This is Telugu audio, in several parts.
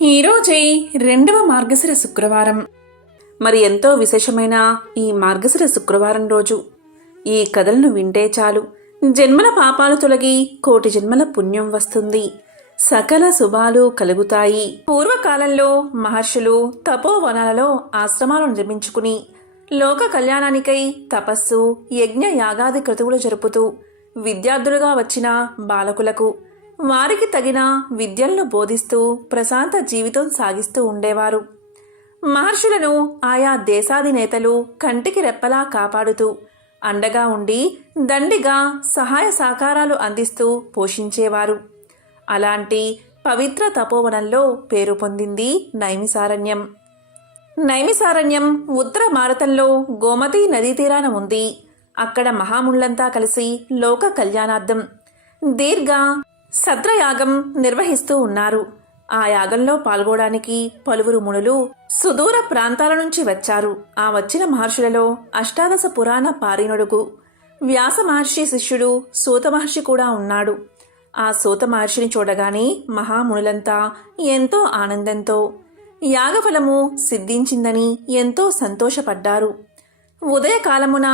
ఈరోజే రెండవ మార్గశిర శుక్రవారం. మరి ఎంతో విశేషమైన ఈ మార్గశిర శుక్రవారం రోజు ఈ కథలను వింటే చాలు జన్మల పాపాలు తొలగి కోటి జన్మల పుణ్యం వస్తుంది. సకల శుభాలు కలుగుతాయి. పూర్వకాలంలో మహర్షులు తపోవనాలలో ఆశ్రమాలను నిర్మించుకుని లోక కళ్యాణానికై తపస్సు యజ్ఞ యాగాది క్రతువులు జరుపుతూ విద్యార్థులుగా వచ్చిన బాలకులకు వారికి తగిన విద్యలను బోధిస్తూ ప్రశాంత జీవితం సాగిస్తూ ఉండేవారు. మహర్షులను ఆయా దేశాధినేతలు కంటికి రెప్పలా కాపాడుతూ అండగా ఉండి దండిగా సహాయ సహకారాలు అందిస్తూ పోషించేవారు. అలాంటి పవిత్ర తపోవనంలో పేరు పొందింది నైమిసారణ్యం. నైమిసారణ్యం ఉత్తర భారతంలో గోమతీ నదీ తీరాన ఉంది. అక్కడ మహామునులంతా కలిసి లోక కళ్యాణార్థం దీర్ఘ సత్రయాగం నిర్వహిస్తూ ఉన్నారు. ఆ యాగంలో పాల్గొనడానికి పలువురు మునులు సుదూర ప్రాంతాల నుంచి వచ్చారు. ఆ వచ్చిన మహర్షులలో అష్టాదశ పురాణ పారీణుడుకు వ్యాస మహర్షి శిష్యుడు సూత మహర్షి కూడా ఉన్నాడు. ఆ సూత మహర్షిని చూడగానే మహామునులంతా ఎంతో ఆనందంతో యాగఫలము సిద్ధించిందని ఎంతో సంతోషపడ్డారు. ఉదయకాలమున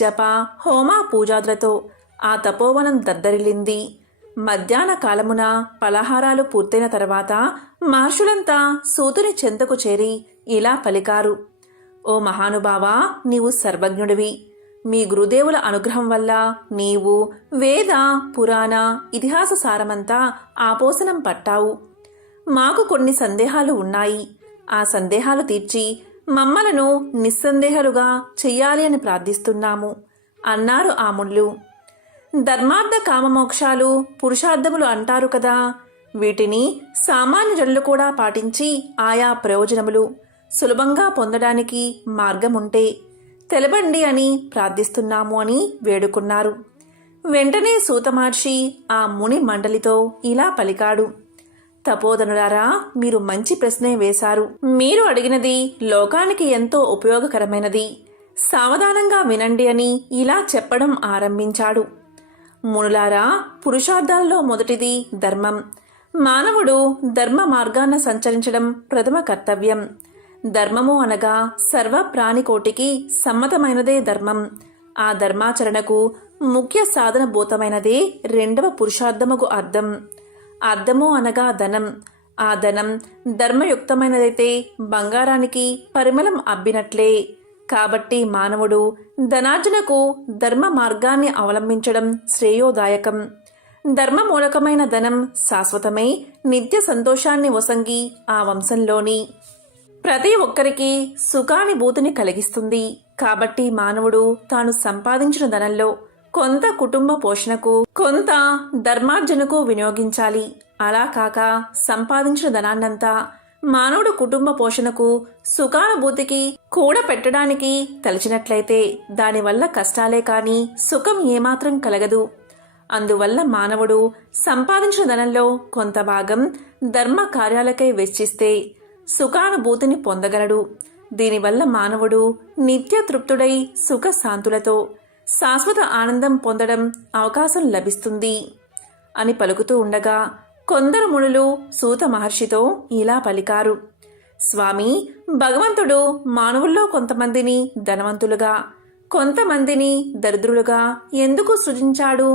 జప హోమ పూజాదులతో ఆ తపోవనం దద్దరిల్లింది. మధ్యాహ్న కాలమున పలహారాలు పూర్తయిన తర్వాత మహర్షులంతా సూతుని చెంతకు చేరి ఇలా పలికారు: ఓ మహానుభావా, నీవు సర్వజ్ఞుడివి. మీ గురుదేవుల అనుగ్రహం వల్ల నీవు వేద పురాణ ఇతిహాస సారమంతా ఆపోసనం పట్టావు. మాకు కొన్ని సందేహాలు ఉన్నాయి. ఆ సందేహాలు తీర్చి మమ్మలను నిస్సందేహాలుగా చెయ్యాలి అని ప్రార్థిస్తున్నాము అన్నారు ఆ మునులు. ధర్మార్థ కామమోక్షాలు పురుషార్థములు అంటారు కదా, వీటిని సామాన్య జనులు కూడా పాటించి ఆయా ప్రయోజనములు సులభంగా పొందడానికి మార్గముంటే తెలబండి అని ప్రార్థిస్తున్నాము అని వేడుకున్నారు. వెంటనే సూత మహర్షి ఆ ముని మండలితో ఇలా పలికాడు: తపోధనులారా, మీరు మంచి ప్రశ్నే వేశారు. మీరు అడిగినది లోకానికి ఎంతో ఉపయోగకరమైనది. సావధానంగా వినండి అని ఇలా చెప్పడం ఆరంభించాడు. మునులారా, పురుషార్థాలలో మొదటిది ధర్మం. మానవుడు ధర్మ మార్గాన సంచరించడం ప్రథమ కర్తవ్యం. ధర్మము అనగా సర్వ ప్రాణికోటికి సమ్మతమైనదే ధర్మం. ఆ ధర్మాచరణకు ముఖ్య సాధన భూతమైనదే రెండవ పురుషార్థముకు అర్థం. అర్థము అనగా ధనం. ఆ ధనం ధర్మయుక్తమైనదైతే బంగారానికి పరిమళం అబ్బినట్లే. కాబట్టి మానవుడు ధనార్జనకు ధర్మ మార్గాన్ని అవలంబించడం శ్రేయోదాయకం. ధర్మమూలకమైన ధనం శాశ్వతమై నిత్య సంతోషాన్ని వసంగి ఆ వంశంలోని ప్రతి ఒక్కరికి సుఖానుభూతిని కలిగిస్తుంది. కాబట్టి మానవుడు తాను సంపాదించిన ధనంలో కొంత కుటుంబ పోషణకు, కొంత ధర్మార్జనకు వినియోగించాలి. అలా కాక సంపాదించిన ధనాన్నంతా మానవుడు కుటుంబ పోషణకు, సుఖానుభూతికి కూడా పెట్టడానికి తలచినట్లయితే దానివల్ల కష్టాలే కాని సుఖం ఏమాత్రం కలగదు. అందువల్ల మానవుడు సంపాదించిన ధనంలో కొంత భాగం ధర్మ కార్యాలకై వెచ్చిస్తే సుఖానుభూతిని పొందగలడు. దీనివల్ల మానవుడు నిత్య తృప్తుడై సుఖ శాంతులతో శాశ్వత ఆనందం పొందడం అవకాశం లభిస్తుంది అని పలుకుతూ ఉండగా కొందరు మునులు సూత మహర్షితో ఇలా పలికారు: స్వామి, భగవంతుడు మానవుల్లో కొంతమందిని ధనవంతులుగా, కొంతమందిని దరిద్రులుగా ఎందుకు సృజించాడు?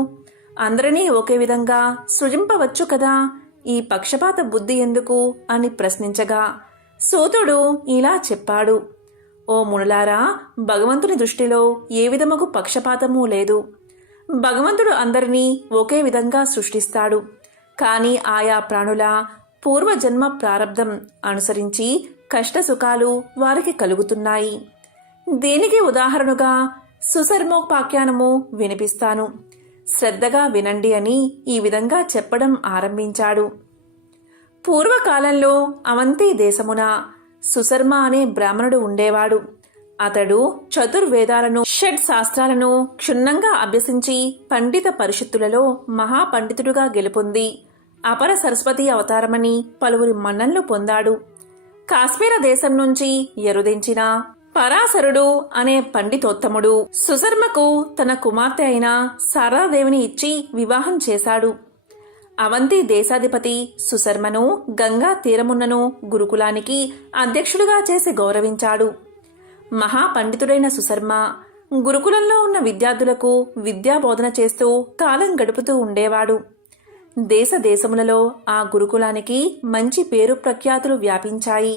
అందరినీ ఒకే విధంగా సృజింపవచ్చు కదా, ఈ పక్షపాత బుద్ధి ఎందుకు అని ప్రశ్నించగా సూతుడు ఇలా చెప్పాడు: ఓ మునులారా, భగవంతుని దృష్టిలో ఏ విధముకు పక్షపాతమూ లేదు. భగవంతుడు అందరినీ ఒకే విధంగా సృష్టిస్తాడు. కానీ ఆయా ప్రాణుల పూర్వజన్మ ప్రారబ్ధం అనుసరించి కష్టసుఖాలు వారికి కలుగుతున్నాయి. దీనికి ఉదాహరణగా సుసర్మోపాఖ్యానము వినిపిస్తాను, శ్రద్ధగా వినండి అని ఈ విధంగా చెప్పడం ఆరంభించాడు. పూర్వకాలంలో అవంతి దేశమున సుశర్మ అనే బ్రాహ్మణుడు ఉండేవాడు. అతడు చతుర్వేదాలను, షడ్ శాస్త్రాలను క్షుణ్ణంగా అభ్యసించి పండిత పరిషత్తులలో మహాపండితుడుగా గెలుపొంది అపర సరస్వతి అవతారమని పలువురి మన్ననలు పొందాడు. కాశ్మీర దేశం నుంచి ఎరుదించిన పరాశరుడు అనే పండితోత్తముడు సుశర్మకు తన కుమార్తె అయిన శారదాదేవిని ఇచ్చి వివాహం చేశాడు. అవంతి దేశాధిపతి సుశర్మను గంగా తీరమున్నను గురుకులానికి అధ్యక్షుడిగా చేసి గౌరవించాడు. మహాపండితుడైన సుశర్మ గురుకులంలో ఉన్న విద్యార్థులకు విద్యాబోధన చేస్తూ కాలం గడుపుతూ ఉండేవాడు. దేశములలో ఆ గురుకులానికి మంచి పేరు ప్రఖ్యాతులు వ్యాపించాయి.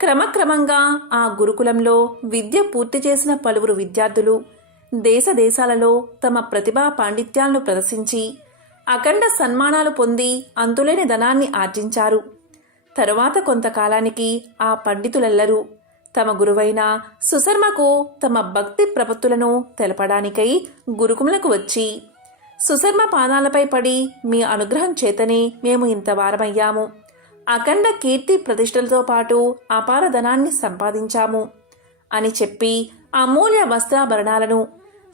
క్రమక్రమంగా ఆ గురుకులంలో విద్య పూర్తి చేసిన పలువురు విద్యార్థులు దేశాలలో తమ ప్రతిభా పాండిత్యాలను ప్రదర్శించి అఖండ సన్మానాలు పొంది అంతులేని ధనాన్ని ఆర్జించారు. తరువాత కొంతకాలానికి ఆ పండితులెల్లరూ తమ గురువైన సుశర్మకు తమ భక్తి ప్రపత్తులను తెలపడానికై గురుకులకు వచ్చి, సుశర్మ పాదాలపై పడి మీ అనుగ్రహం చేతనే మేము ఇంతవారమయ్యాము, అఖండ కీర్తి ప్రతిష్టలతో పాటు అపార ధనాన్ని సంపాదించాము అని చెప్పి అమూల్య వస్త్రాభరణాలను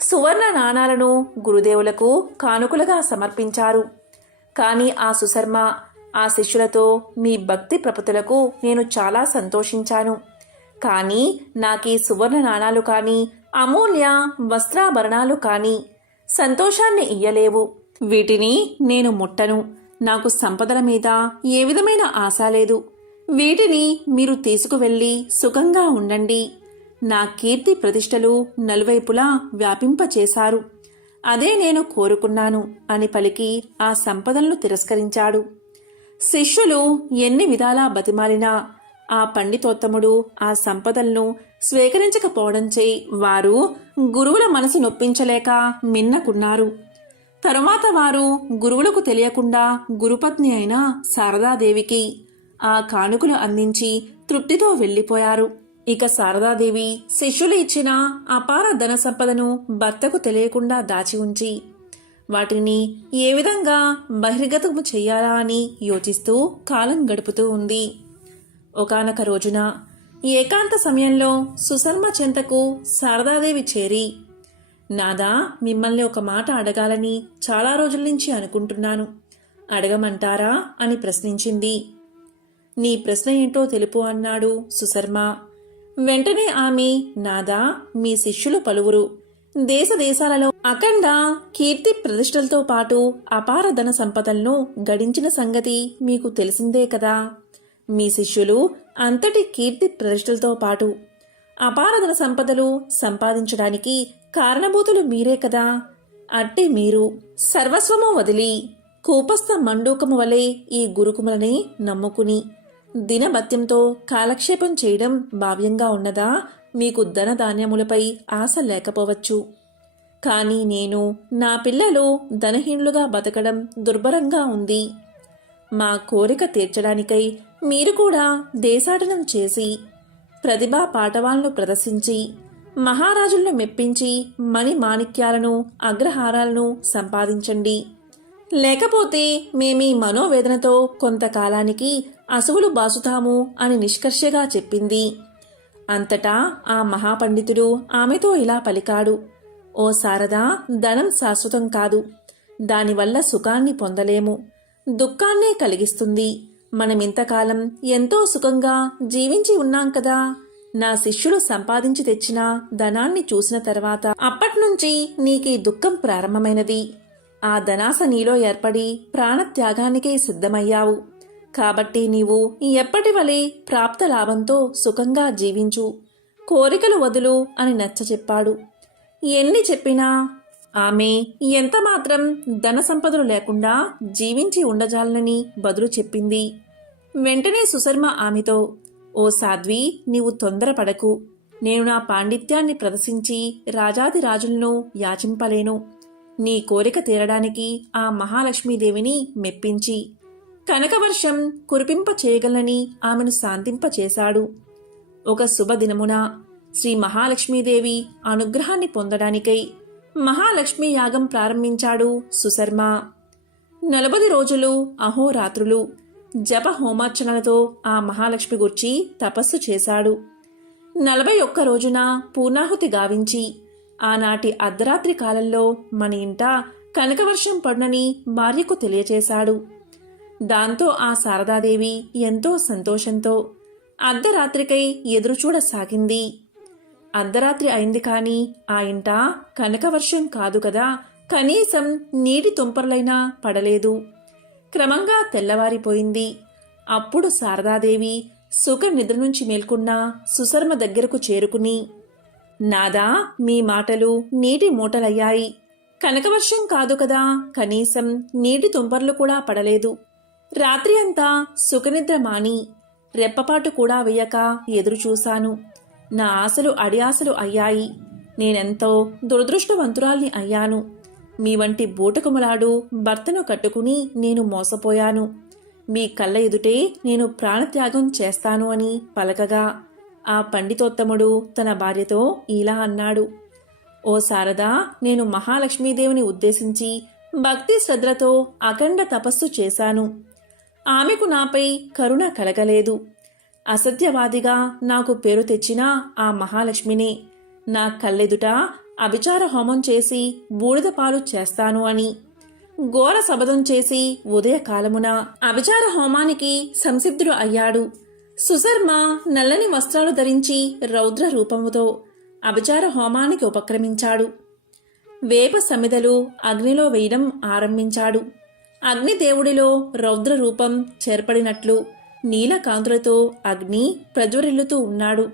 సువర్ణ నాణాలను గురుదేవులకు కానుకలుగా సమర్పించారు. కానీ ఆ సుశర్మ ఆ శిష్యులతో, మీ భక్తి ప్రపత్తులకు నేను చాలా సంతోషించాను, కానీ నాకీ సువర్ణ నాణాలు కానీ అమూల్య వస్త్రాభరణాలు కానీ సంతోషాన్ని ఇయ్యలేవు. వీటిని నేను ముట్టను. నాకు సంపదల మీద ఏ విధమైన ఆశ లేదు. వీటిని మీరు తీసుకువెళ్ళి సుఖంగా ఉండండి. నా కీర్తి ప్రతిష్టలు నలువైపులా వ్యాపింపచేశారు. అదే నేను కోరుకున్నాను అని పలికి ఆ సంపదలను తిరస్కరించాడు. శిష్యులు ఎన్ని విధాలా బతిమాలినా ఆ పండితోత్తముడు ఆ సంపదలను స్వీకరించకపోవడంచే వారు గురువుల మనసు నొప్పించలేక మిన్నకున్నారు. తరువాత వారు గురువులకు తెలియకుండా గురుపత్ని అయిన శారదాదేవికి ఆ కానుకలు అందించి తృప్తితో వెళ్లిపోయారు. ఇక శారదాదేవి శిష్యులు ఇచ్చిన అపార ధన సంపదను భర్తకు తెలియకుండా దాచి ఉంచి వాటిని ఏ విధంగా బహిర్గతము చెయ్యాలా అని యోచిస్తూ కాలం గడుపుతూ ఉంది. ఒకానొక రోజున ఏకాంత సమయంలో సుశర్మ చెంతకు శారదాదేవి చేరి, నాదా, మిమ్మల్ని ఒక మాట అడగాలని చాలా రోజుల నుంచి అనుకుంటున్నాను, అడగమంటారా అని ప్రశ్నించింది. నీ ప్రశ్న ఏంటో తెలుపు అన్నాడు సుశర్మ. వెంటనే ఆమె, నాదా, మీ శిష్యులు పలువురు దేశాలలో అఖండ కీర్తి ప్రతిష్టలతో పాటు అపార ధన సంపదలను గడించిన సంగతి మీకు తెలిసిందే కదా. మీ శిష్యులు అంతటి కీర్తి ప్రతిష్టలతో పాటు అపారధన సంపదలు సంపాదించడానికి కారణభూతులు మీరే కదా. అట్టి మీరు సర్వస్వము వదిలి కూపస్థ మండూకము వలె ఈ గురుకుమలని నమ్ముకుని దినభత్యంతో కాలక్షేపం చేయడం భావ్యంగా ఉన్నదా? మీకు ధనధాన్యములపై ఆశ లేకపోవచ్చు, కానీ నేను, నా పిల్లలు ధనహీనులుగా బతకడం దుర్భరంగా ఉంది. మా కోరిక తీర్చడానికై మీరు కూడా దేశాటనం చేసి ప్రతిభా పాటవాలను ప్రదర్శించి మహారాజులను మెప్పించి మణి మాణిక్యాలను అగ్రహారాలను సంపాదించండి. లేకపోతే మేమీ మనోవేదనతో కొంతకాలానికి అసువులు బాసుతాము అని నిష్కర్షగా చెప్పింది. అంతటా ఆ మహాపండితుడు ఆమెతో ఇలా పలికాడు, ఓ శారదా, ధనం శాశ్వతం కాదు. దానివల్ల సుఖాన్ని పొందలేము, దుఃఖాన్నే కలిగిస్తుంది. మనమింతకాలం ఎంతో సుఖంగా జీవించి ఉన్నాం కదా. నా శిష్యులు సంపాదించి తెచ్చిన ధనాన్ని చూసిన తర్వాత అప్పట్నుంచి నీకీ దుఃఖం ప్రారంభమైనది. ఆ ధనాశ నీలో ఏర్పడి ప్రాణత్యాగానికే సిద్ధమయ్యావు. కాబట్టి నీవు ఎప్పటి వలె ప్రాప్త లాభంతో సుఖంగా జీవించు, కోరికలు వదులు అని నచ్చచెప్పాడు. ఎన్ని చెప్పినా ఆమె ఎంతమాత్రం ధన సంపదలు లేకుండా జీవించి ఉండజాలనని బదులు చెప్పింది. వెంటనే సుశర్మ ఆమెతో, ఓ సాధ్వి, నీవు తొందరపడకు. నేను నా పాండిత్యాన్ని ప్రదర్శించి రాజాదిరాజులను యాచింపలేను. నీ కోరిక తీరడానికి ఆ మహాలక్ష్మీదేవిని మెప్పించి కనకవర్షం కురిపింప చేయగలనని ఆమెను శాంతింపచేశాడు. ఒక శుభదినమున శ్రీ మహాలక్ష్మీదేవి అనుగ్రహాన్ని పొందడానికై మహాలక్ష్మీ యాగం ప్రారంభించాడు సుశర్మ. 40 రోజులు అహోరాత్రులు జప హోమార్చనలతో ఆ మహాలక్ష్మి గుర్చి తపస్సు చేశాడు. 41 రోజున పూర్ణాహుతి గావించి ఆనాటి అర్ధరాత్రి కాలంలో మన ఇంట కనకవర్షం పడునని భార్యకు తెలియచేశాడు. దాంతో ఆ శారదాదేవి ఎంతో సంతోషంతో అర్ధరాత్రికై ఎదురుచూడసాగింది. అర్ధరాత్రి అయింది కాని ఆ ఇంట కనకవర్షం కాదు కదా, కనీసం నీటి తుంపర్లైనా పడలేదు. క్రమంగా తెల్లవారిపోయింది. అప్పుడు శారదాదేవి సుఖ నిద్ర నుంచి మేల్కొన్న సుశర్మ దగ్గరకు చేరుకుని, నాదా, మీ మాటలు నీటి మూటలయ్యాయి. కనకవర్షం కాదు కదా, కనీసం నీటి తుంపర్లు కూడా పడలేదు. రాత్రి అంతా సుఖనిద్ర మాని రెప్పపాటు కూడా వేయక ఎదురుచూశాను. నా ఆశలు అడియాసలు అయ్యాయి. నేనెంతో దురదృష్టవంతురాల్ని అయ్యాను. మీ వంటి బూటకుమలాడు భర్తను కట్టుకుని నేను మోసపోయాను. మీ కళ్ళ ఎదుటే నేను ప్రాణత్యాగం చేస్తాను అని పలకగా ఆ పండితోత్తముడు తన భార్యతో ఇలా అన్నాడు. ఓ శారదా, నేను మహాలక్ష్మీదేవిని ఉద్దేశించి భక్తి శ్రద్ధలతో అఖండ తపస్సు చేశాను. ఆమెకు నాపై కరుణ కలగలేదు. అసత్యవాదిగా నాకు పేరు తెచ్చిన ఆ మహాలక్ష్మినే నా కళ్ళెదుట అభిచార హోమం చేసి బూడిద పాలు చేస్తాను అని ఘోర శపథం చేసి ఉదయకాలమున అభిచార హోమానికి సంసిద్ధుడు అయ్యాడు. సుశర్మ నల్లని వస్త్రాలు ధరించి రౌద్ర రూపముతో అభిచార హోమానికి ఉపక్రమించాడు. వేప సమిదలు అగ్నిలో వేయడం ఆరంభించాడు. అగ్నిదేవుడిలో రౌద్ర రూపం చేర్పడినట్లు నీలకాంతులతో అగ్ని ప్రజ్వరిల్లుతూ ఉన్నాడు.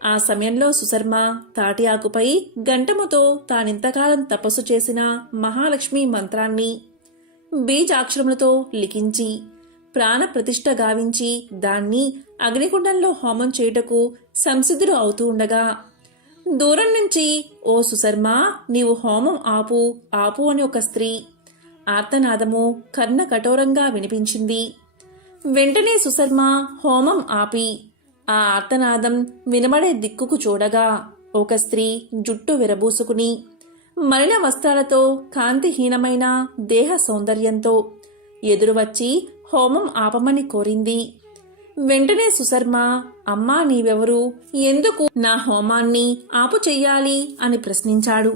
ఆ సమయంలో సుశర్మ తాటి ఆకుపై గంటముతో తానింతకాలం తపస్సు చేసిన మహాలక్ష్మి మంత్రాన్ని బీజాక్షరములతో లిఖించి ప్రాణప్రతిష్ఠ గావించి దాన్ని అగ్నికుండంలో హోమం చేయుటకు సంసిద్ధుడు అవుతూ ఉండగా దూరం నుంచి, ఓ సుశర్మ, నీవు హోమం ఆపు ఆపు అని ఒక స్త్రీ ఆర్తనాదము కర్ణ కఠోరంగా వినిపించింది. వెంటనే సుశర్మ హోమం ఆపి ఆ ఆర్తనాదం వినబడే దిక్కుకు చూడగా ఒక స్త్రీ జుట్టు విరబూసుకుని మలిన వస్త్రాలతో కాంతిహీనమైన దేహ సౌందర్యంతో ఎదురువచ్చి హోమం ఆపమని కోరింది. వెంటనే సుశర్మ, అమ్మా, నీవెవరు, ఎందుకు నా హోమాన్ని ఆపు చెయ్యాలి అని ప్రశ్నించాడు.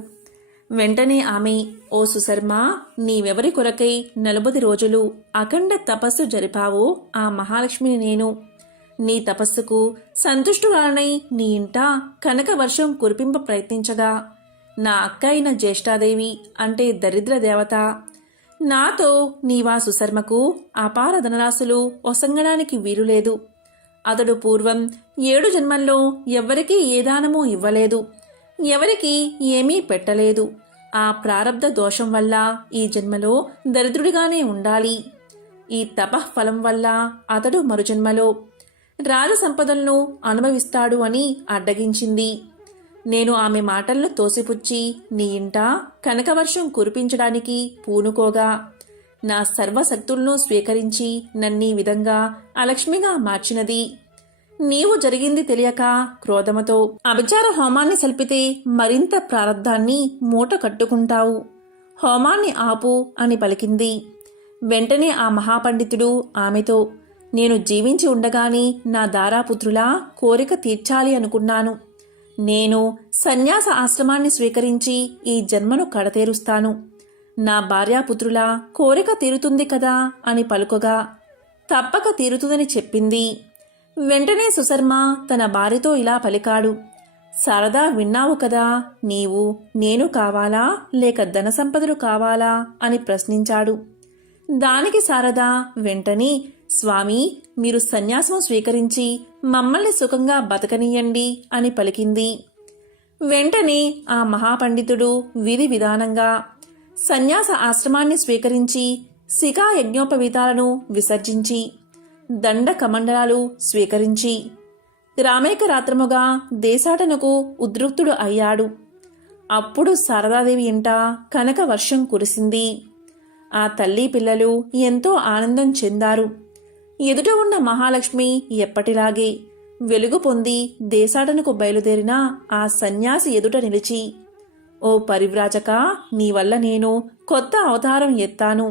వెంటనే ఆమె, ఓ సుశర్మ, నీవెవరి కొరకై 40 రోజులు అఖండ తపస్సు జరిపావో ఆ మహాలక్ష్మిని నేను. నీ తపస్సుకు సంతుష్టురాలనై నీ ఇంట కనక వర్షం కురిపింప ప్రయత్నించగా నా అక్క అయిన జ్యేష్ఠాదేవి అంటే దరిద్ర దేవత నాతో నీవా సుశర్మకు అపార ధనరాశులు ఒసంగడానికి వీలులేదు. అతడు పూర్వం 7 జన్మల్లో ఎవ్వరికీ ఏ దానమూ ఇవ్వలేదు, ఎవరికి ఏమీ పెట్టలేదు. ఆ ప్రారబ్ధ దోషం వల్ల ఈ జన్మలో దరిద్రుడిగానే ఉండాలి. ఈ తపఃఫలం వల్ల అతడు మరుజన్మలో రాజసంపదలను అనుభవిస్తాడు అని అడ్డగించింది. నేను ఆమె మాటలను తోసిపుచ్చి నీ ఇంట కనకవర్షం కురిపించడానికి పూనుకోగా నా సర్వశక్తులను స్వీకరించి నన్నీ విధంగా అలక్ష్మిగా మార్చినది. నీవు జరిగింది తెలియక క్రోధముతో అభిచార హోమాన్ని సల్పితే మరింత ప్రారబ్ధాన్ని మూట కట్టుకుంటావు. హోమాన్ని ఆపు అని పలికింది. వెంటనే ఆ మహాపండితుడు ఆమెతో, నేను జీవించి ఉండగానే నా దారాపుత్రులా కోరిక తీర్చాలి అనుకున్నాను. నేను సన్యాస ఆశ్రమాన్ని స్వీకరించి ఈ జన్మను కడతేరుస్తాను. నా భార్యాపుత్రుల కోరిక తీరుతుంది కదా అని పలుకగా తప్పక తీరుతుందని చెప్పింది. వెంటనే సుశర్మ తన భార్యతో ఇలా పలికాడు. శారదా, విన్నావు కదా, నీవు నేను కావాలా లేక ధన సంపదలు కావాలా అని ప్రశ్నించాడు. దానికి శారద వెంటనే, స్వామి, మీరు సన్యాసం స్వీకరించి మమ్మల్ని సుఖంగా బతకనీయండి అని పలికింది. వెంటనే ఆ మహాపండితుడు విధి విధానంగా సన్యాస ఆశ్రమాన్ని స్వీకరించి శిఖా యజ్ఞోపవీతాలను విసర్జించి దండ కమండలాలు స్వీకరించి రామేక రాత్రముగా దేశాటనకు ఉద్రుక్తుడు అయ్యాడు. అప్పుడు శారదాదేవి ఇంట కనక వర్షం కురిసింది. ఆ తల్లి పిల్లలు ఎంతో ఆనందం చెందారు. ఎదుట ఉన్న మహాలక్ష్మి ఎప్పటిలాగే వెలుగు పొంది దేశాటనకు బయలుదేరిన ఆ సన్యాసి ఎదుట నిలిచి, ఓ పరివ్రాజక, నీ వల్ల నేను కొత్త అవతారం ఎత్తాను.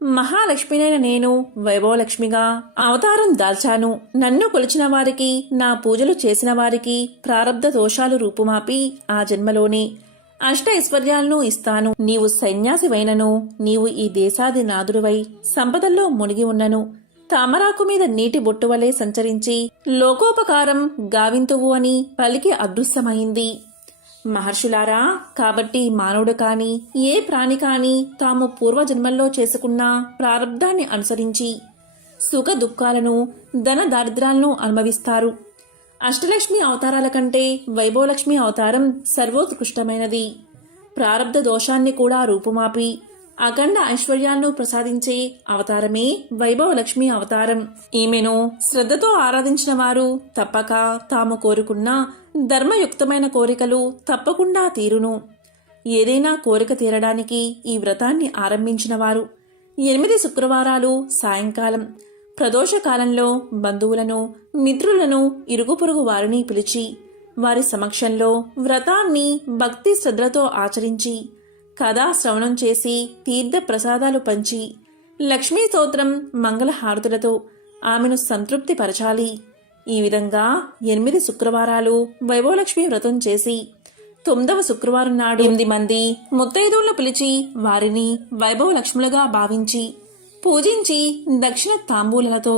మహాలక్ష్మినైన నేను వైభవలక్ష్మిగా అవతారం దాల్చాను. నన్ను కొలిచిన వారికి, నా పూజలు చేసిన వారికి ప్రారబ్ధ దోషాలు రూపుమాపి ఆ జన్మలోనే అష్ట ఐశ్వర్యాలను ఇస్తాను. నీవు సన్యాసివైనను, నీవు ఈ దేశాది నాదుడివై సంపదల్లో మునిగి ఉన్నను, తామరాకు మీద నీటి బొట్టువలే సంచరించి లోకోపకారం గావింతువు అని పలికి అదృశ్యమైంది. మహర్షులారా, కాబట్టి మానవుడు కాని ఏ ప్రాణి కాని తాము పూర్వజన్మల్లో చేసుకున్న ప్రారబ్ధాన్ని అనుసరించి సుఖ దుఃఖాలను ధన దారిద్ర్యాలను అనుభవిస్తారు. అష్టలక్ష్మి అవతారాల కంటే వైభవలక్ష్మి అవతారం సర్వోత్కృష్టమైనది. ప్రారబ్ధ దోషాన్ని కూడా రూపుమాపి అఖండ ఐశ్వర్యాలను ప్రసాదించే అవతారమే వైభవలక్ష్మి అవతారం. ఈమెను శ్రద్ధతో ఆరాధించిన వారు తప్పక తాము కోరుకున్న ధర్మయుక్తమైన కోరికలు తప్పకుండా తీరును. ఏదైనా కోరిక తీరడానికి ఈ వ్రతాన్ని ఆరంభించిన వారు 8 శుక్రవారాలు సాయంకాలం ప్రదోషకాలంలో బంధువులను, మిత్రులను, ఇరుగు పొరుగు వారిని పిలిచి వారి సమక్షంలో వ్రతాన్ని భక్తి శ్రద్ధలతో ఆచరించి కథా శ్రవణం చేసి తీర్థ ప్రసాదాలు పంచి లక్ష్మీ స్తోత్రం మంగళహారతులతో ఆమెను సంతృప్తి పరచాలి. ఈ విధంగా 8 శుక్రవారాలు వైభవలక్ష్మి వ్రతం చేసి 9వ శుక్రవారం నాడు 8 మంది ముత్తైదువులను పిలిచి వారిని వైభవలక్ష్ములుగా భావించి పూజించి దక్షిణ తాంబూలలతో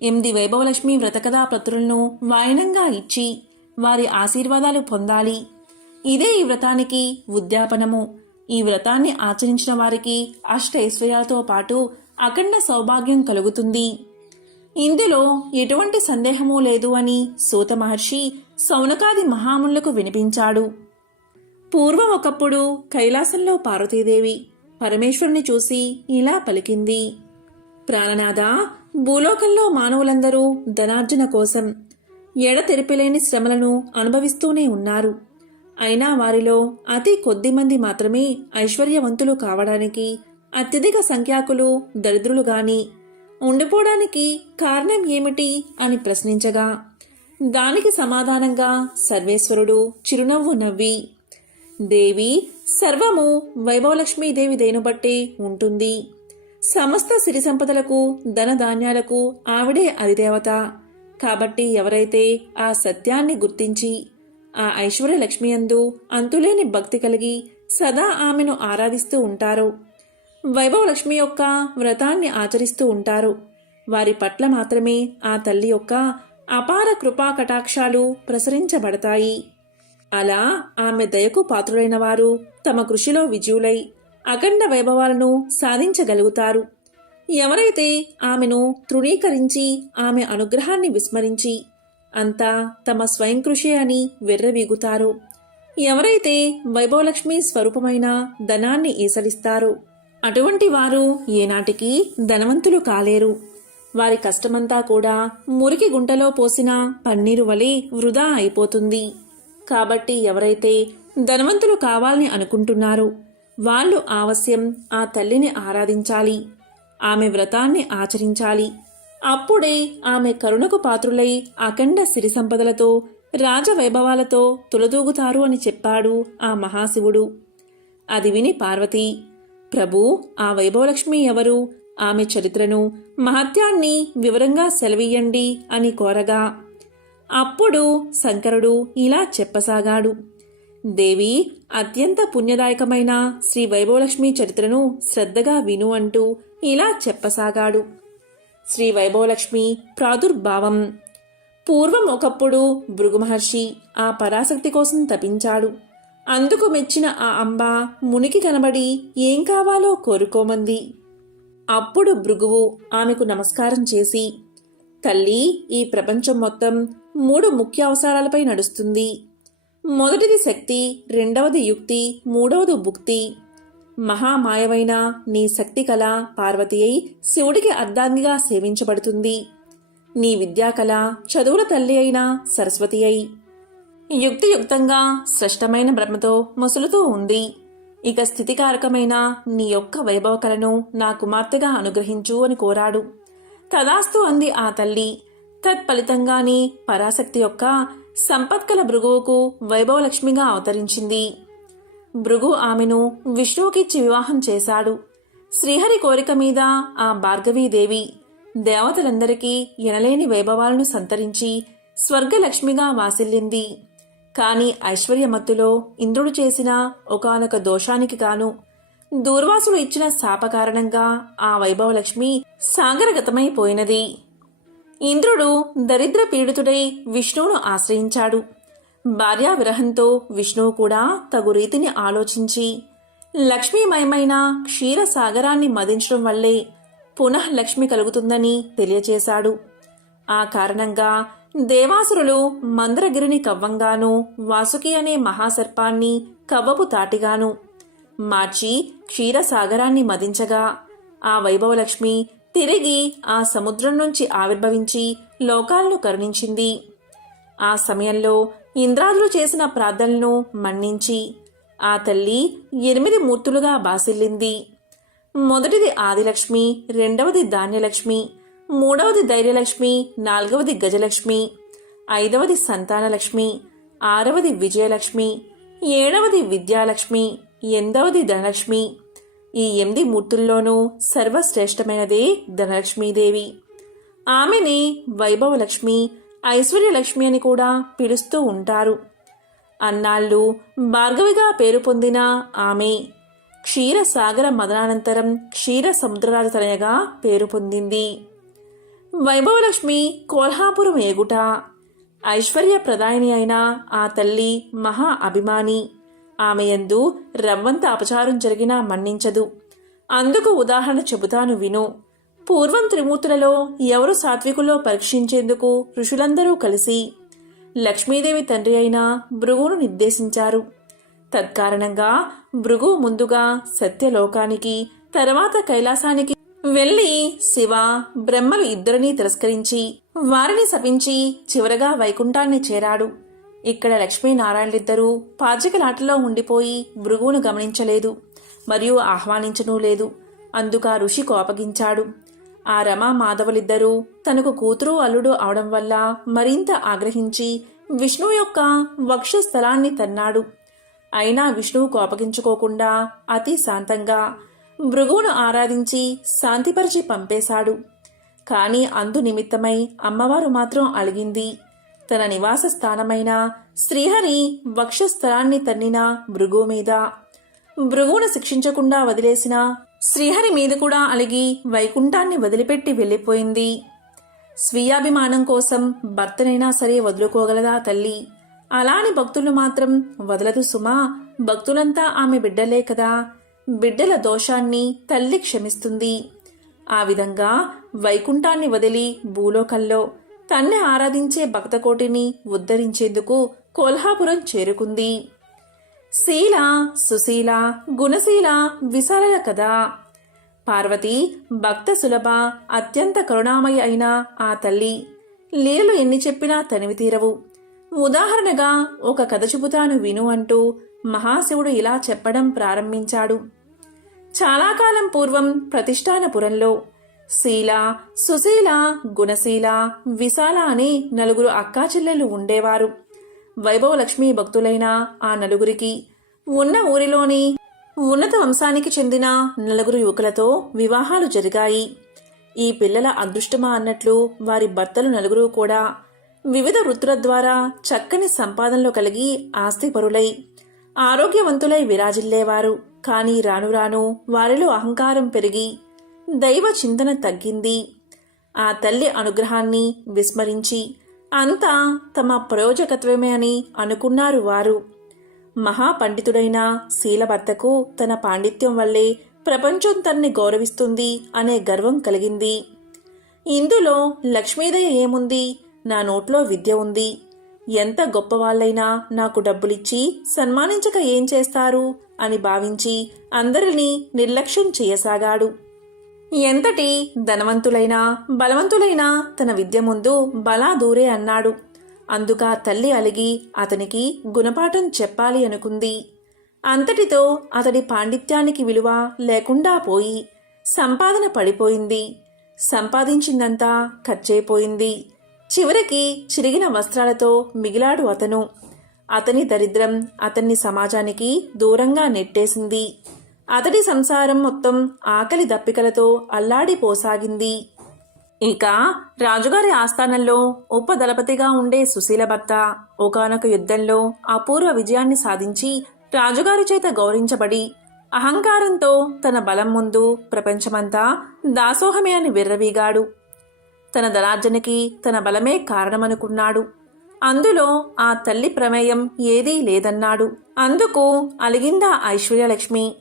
8 వైభవలక్ష్మి వ్రతకథా పత్రులను వాయనంగా ఇచ్చి వారి ఆశీర్వాదాలు పొందాలి. ఇదే ఈ వ్రతానికి ఉద్యాపనము. ఈ వ్రతాన్ని ఆచరించిన వారికి అష్టైశ్వర్యాలతో పాటు అఖండ సౌభాగ్యం కలుగుతుంది. ఇందులో ఎటువంటి సందేహమూ లేదు అని సూత మహర్షి సౌనకాది మహామునులకు వినిపించాడు. పూర్వం ఒకప్పుడు కైలాసంలో పార్వతీదేవి పరమేశ్వరుని చూసి ఇలా పలికింది: ప్రాణనాథ, భూలోకంలో మానవులందరూ ధనార్జన కోసం ఎడతెరిపిలేని శ్రమలను అనుభవిస్తూనే ఉన్నారు. అయినా వారిలో అతి కొద్ది మంది మాత్రమే ఐశ్వర్యవంతులు కావడానికి, అత్యధిక సంఖ్యాకులు దరిద్రులు గాని ఉండిపోవడానికి కారణం ఏమిటి అని ప్రశ్నించగా దానికి సమాధానంగా సర్వేశ్వరుడు చిరునవ్వు నవ్వి, దేవి, సర్వము వైభవలక్ష్మీదేవి దేనుబట్టే ఉంటుంది. సమస్త సిరి సంపదలకు ధనధాన్యాలకు ఆవిడే అధిదేవత. కాబట్టి ఎవరైతే ఆ సత్యాన్ని గుర్తించి ఆ ఐశ్వర్యలక్ష్మి యందు అంతులేని భక్తి కలిగి సదా ఆమెను ఆరాధిస్తూ ఉంటారో, వైభవలక్ష్మి యొక్క వ్రతాన్ని ఆచరిస్తూ ఉంటారో, వారి పట్ల మాత్రమే ఆ తల్లి యొక్క అపార కృపా కటాక్షాలు ప్రసరించబడతాయి. అలా ఆమె దయకు పాత్రులైన వారు తమ కృషిలో విజయులై అఖండ వైభవాలను సాధించగలుగుతారు. ఎవరైతే ఆమెను తృణీకరించి ఆమె అనుగ్రహాన్ని విస్మరించి అంతా తమ స్వయం కృషి అని వెర్రవీగుతారో, ఎవరైతే వైభవలక్ష్మి స్వరూపమైన ధనాన్ని ఈసలిస్తారో అటువంటి వారు ఏనాటికి ధనవంతులు కాలేరు. వారి కష్టమంతా కూడా మురికి గుంటలో పోసిన పన్నీరు వలె వృధా అయిపోతుంది. కాబట్టి ఎవరైతే ధనవంతులు కావాలని అనుకుంటున్నారో వాళ్ళు అవశ్యం ఆ తల్లిని ఆరాధించాలి, ఆమె వ్రతాన్ని ఆచరించాలి. అప్పుడే ఆమె కరుణకు పాత్రులై అఖండ సిరి సంపదలతో రాజవైభవాలతో తులదూగుతారు అని చెప్పాడు ఆ మహాశివుడు. అది విని పార్వతి, ప్రభు, ఆ వైభవలక్ష్మి ఎవరు? ఆమె చరిత్రను, మహత్యాన్ని వివరంగా సెలవీయండి అని కోరగా అప్పుడు శంకరుడు ఇలా చెప్పసాగాడు: దేవి, అత్యంత పుణ్యదాయకమైన శ్రీ వైభవలక్ష్మి చరిత్రను శ్రద్ధగా విను అంటూ ఇలా చెప్పసాగాడు. శ్రీ వైభవలక్ష్మి ప్రాదుర్భావం. పూర్వం ఒకప్పుడు భృగు మహర్షి ఆ పరాశక్తి కోసం తపించాడు. అందుకు మెచ్చిన ఆ అంబ మునికి కనబడి ఏం కావాలో కోరుకోమంది. అప్పుడు భృగువు ఆమెకు నమస్కారం చేసి, తల్లి, ఈ ప్రపంచం మొత్తం 3 ముఖ్య అవసరాలపై నడుస్తుంది. మొదటిది శక్తి, రెండవది యుక్తి, మూడవది భుక్తి. మహామాయమైన నీ శక్తి కళ పార్వతి అయి శివుడికి అర్ధాంగిగా సేవించబడుతుంది. నీ విద్యాకళ చదువుల తల్లి అయిన సరస్వతి అయి యుక్తియుక్తంగా స్పష్టమైన బ్రహ్మతో మొసలుతూ ఉంది. ఇక స్థితికారకమైన నీ యొక్క వైభవ కళను నా కుమార్తెగా అనుగ్రహించు అని కోరాడు. తదాస్తు అంది ఆ తల్లి. తత్ఫలితంగానే పరాశక్తి యొక్క సంపత్కల భృగువుకు వైభవలక్ష్మిగా అవతరించింది. భృగు ఆమెను విష్ణువుకిచ్చి వివాహం చేశాడు. శ్రీహరి కోరిక మీద ఆ భార్గవీదేవి దేవతలందరికీ ఎనలేని వైభవాలను సంతరించి స్వర్గలక్ష్మిగా వాసిల్లింది. కాని ఐశ్వర్యమత్తులో ఇంద్రుడు చేసిన ఒకానొక దోషానికి గాను దూర్వాసుడు ఇచ్చిన శాప కారణంగా ఆ వైభవలక్ష్మి సాగరగతమైపోయినది. ఇంద్రుడు దరిద్ర పీడితుడై విష్ణువును ఆశ్రయించాడు. భార్యా విరహంతో విష్ణువు కూడా తగు రీతిని ఆలోచించి లక్ష్మీమయమైన క్షీరసాగరాన్ని మదించడం వల్లే పునః లక్ష్మి కలుగుతుందని తెలియచేశాడు. ఆ కారణంగా దేవాసురులు మందరగిరిని కవ్వంగాను, వాసుకి అనే మహాసర్పాన్ని కవ్వపు తాటిగాను మార్చి క్షీరసాగరాన్ని మదించగా ఆ వైభవలక్ష్మి తిరిగి ఆ సముద్రం నుంచి ఆవిర్భవించి లోకాలను కరుణించింది. ఆ సమయంలో ఇంద్రాదులు చేసిన ప్రార్థనలను మన్నించి ఆ తల్లి 8 మూర్తులుగా బాసిల్లింది. మొదటిది ఆదిలక్ష్మి, రెండవది ధాన్యలక్ష్మి, మూడవది ధైర్యలక్ష్మి, నాలుగవది గజలక్ష్మి, ఐదవది సంతానలక్ష్మి, ఆరవది విజయలక్ష్మి, ఏడవది విద్యాలక్ష్మి, ఎనిమిదవది ధనలక్ష్మి. ఈ 8 మూర్తుల్లోనూ సర్వశ్రేష్టమైనదే ధనలక్ష్మీదేవి. ఆమెని వైభవలక్ష్మి, ఐశ్వర్యలక్ష్మి అని కూడా పిలుస్తూ ఉంటారు. అన్నాళ్ళు భార్గవిగా పేరు పొందిన ఆమె క్షీరసాగర మదనానంతరం క్షీర సముద్రరాజతనయగా పేరు పొందింది. వైభవలక్ష్మి కోల్హాపురం ఏగుట, ఐశ్వర్య ప్రదాయిని అయిన ఆ తల్లి మహా అభిమాని. ఆమె యందు రవ్వంత అపచారం జరిగినా మన్నించదు. అందుకు ఉదాహరణ చెబుతాను విను. పూర్వం త్రిమూర్తులలో ఎవరు సాత్వికులో పరీక్షించేందుకు ఋషులందరూ కలిసి లక్ష్మీదేవి తండ్రి అయిన భృగువును నిర్దేశించారు. తత్కారణంగా భృగువు ముందుగా సత్యలోకానికి, తర్వాత కైలాసానికి వెళ్లి శివ, బ్రహ్మలు ఇద్దరినీ తిరస్కరించి వారిని శపించి చివరగా వైకుంఠాన్ని చేరాడు. ఇక్కడ లక్ష్మీనారాయణలిద్దరూ పాచికలాటలో ఉండిపోయి భృగువును గమనించలేదు, మరియు ఆహ్వానించనూ లేదు. అందుక ఋషి కోపగించాడు. ఆ రమా మాధవులిద్దరూ తనకు కూతురు అల్లుడు అవడం వల్ల మరింత ఆగ్రహించి విష్ణువు యొక్క వక్షస్థలాన్ని తన్నాడు. అయినా విష్ణువు కోపగించుకోకుండా అతి శాంతంగా భృగువును ఆరాధించి శాంతిపరిచి పంపేశాడు. కాని అందు నిమిత్తమై అమ్మవారు మాత్రం అలిగింది. తన నివాస స్థానమైన శ్రీహరి వక్షస్థలాన్ని తన్నిన భృగువు మీద, భృగువును శిక్షించకుండా వదిలేసిన శ్రీహరి మీద కూడా అలిగి వైకుంఠాన్ని వదిలిపెట్టి వెళ్ళిపోయింది. స్వీయాభిమానం కోసం భర్తనైనా సరే వదులుకోగలదా తల్లి? అలాని భక్తులు మాత్రం వదలదు సుమా. భక్తులంతా ఆమె బిడ్డలే కదా. బిడ్డల దోషాన్ని తల్లి క్షమిస్తుంది. ఆ విధంగా వైకుంఠాన్ని వదిలి భూలోకంలో తన్నే ఆరాధించే భక్తకోటిని ఉద్ధరించేందుకు కోల్హాపురం చేరుకుంది. శీల, సుశీల, గుణశీల, విశాల కదా. పార్వతి భక్త సులభ, అత్యంత కరుణామయ అయిన ఆ తల్లి లీలలు ఎన్ని చెప్పినా తనివి తీరవు. ఉదాహరణగా ఒక కథ చెబుతాను విను అంటూ మహాశివుడు ఇలా చెప్పడం ప్రారంభించాడు. చాలా కాలం పూర్వం ప్రతిష్టానపురంలో శీల, సుశీల, గుణశీల, విశాల అనే 4 అక్కాచెల్లెలు ఉండేవారు. వైభవలక్ష్మి భక్తులైన ఆ 4రికి ఉన్న ఊరిలోని ఉన్నత వంశానికి చెందిన 4 యువకులతో వివాహాలు జరిగాయి. ఈ పిల్లల అదృష్టమా అన్నట్లు వారి భర్తలు 4 కూడా వివిధ వృత్తుల ద్వారా చక్కని సంపాదనలు కలిగి ఆస్తిపరులై ఆరోగ్యవంతులై విరాజిల్లేవారు. కాని రాను రాను వారిలో అహంకారం పెరిగి దైవ చింతన తగ్గింది. ఆ తల్లి అనుగ్రహాన్ని విస్మరించి అంతా తమ ప్రయోజకత్వమే అని అనుకున్నారు వారు. మహాపండితుడైన శీలభర్తకు తన పాండిత్యం వల్లే ప్రపంచం తన్ని గౌరవిస్తుంది అనే గర్వం కలిగింది. ఇందులో లక్ష్మీదయ ఏముంది? నా నోట్లో విద్య ఉంది. ఎంత గొప్పవాళ్లైనా నాకు డబ్బులిచ్చి సన్మానించక ఏం చేస్తారు అని భావించి అందరినీ నిర్లక్ష్యం చేయసాగాడు. ఎంతటి ధనవంతులైనా బలవంతులైనా తన విద్య ముందు బలా దూరే అన్నాడు. అందుక తల్లి అలిగి అతనికి గుణపాఠం చెప్పాలి అనుకుంది. అంతటితో అతడి పాండిత్యానికి విలువ లేకుండా పోయి సంపాదన పడిపోయింది. సంపాదించిందంతా ఖర్చయిపోయింది. చివరికి చిరిగిన వస్త్రాలతో మిగిలాడు అతను. అతని దరిద్రం అతన్ని సమాజానికి దూరంగా నెట్టేసింది. అతడి సంసారం మొత్తం ఆకలి దప్పికలతో అల్లాడిపోసాగింది. ఇక రాజుగారి ఆస్థానంలో ఉపదళపతిగా ఉండే సుశీల భర్త ఒకానొక యుద్ధంలో అపూర్వ విజయాన్ని సాధించి రాజుగారి చేత గౌరవించబడి అహంకారంతో తన బలం ముందు ప్రపంచమంతా దాసోహమే అని విర్రవీగాడు. తన ధనార్జనకి తన బలమే కారణమనుకున్నాడు. అందులో ఆ తల్లి ప్రమేయం ఏదీ లేదన్నాడు. అందుకు అలిగిందా ఐశ్వర్యలక్ష్మి.